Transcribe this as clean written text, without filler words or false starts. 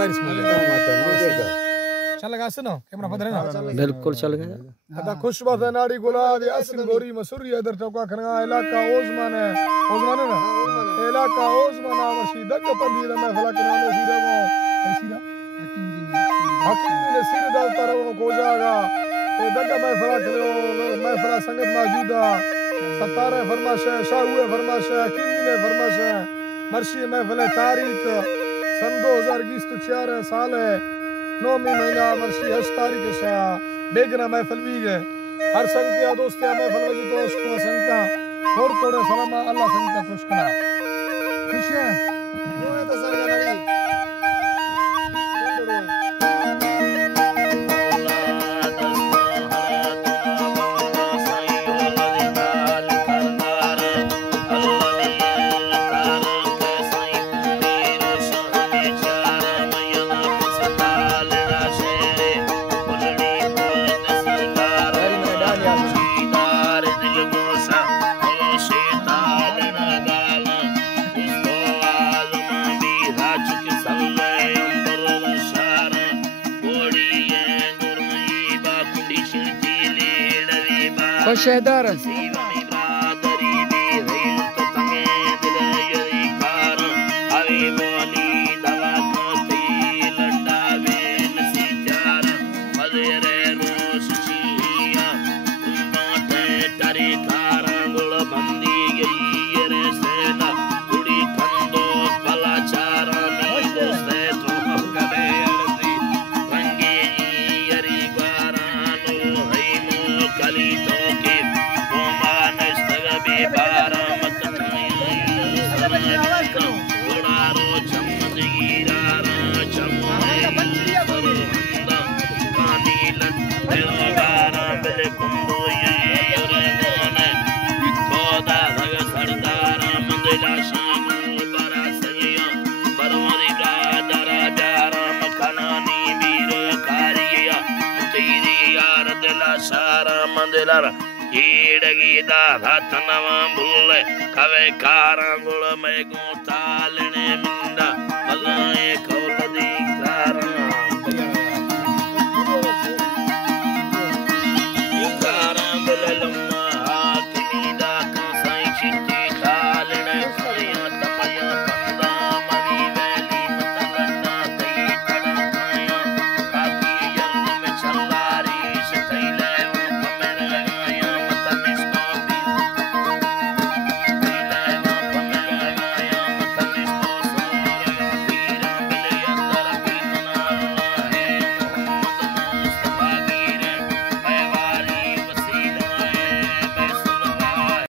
बारिश में चल लगा सुनो कैमरा बदल ना बिल्कुल चल गया अदा खुशबू नाड़ी गुलाब यासिन गोरी मसूरी इधर टोका खरगा इलाका ओस्मान है ना इलाका ओस्मान आवशी दग पंदी में फला करानो हीरा ऐसीरा हकीम ने सिर डालता रहो को जागा ए दग में फला करो मैं फला संगत मौजूदा सतारे फरमाश है शाहुए फरमाश है हकीम ने फरमाश है मर्शी में फले तारीख सन 2024 साल है 9 महीना मर्शी 8 तारीख से बेगना महफिल भी गए हर संगतिया दोस्तिया महफिल वजी तो उसको संगता कोड़ कोड़े सलाम अल्लाह संगता खुश करा खुश है वो है तो सर गलड़ी खुशहदार ईडगीदा धतनवा बुल्ले कवे कारांगुल में गोतालने मिंद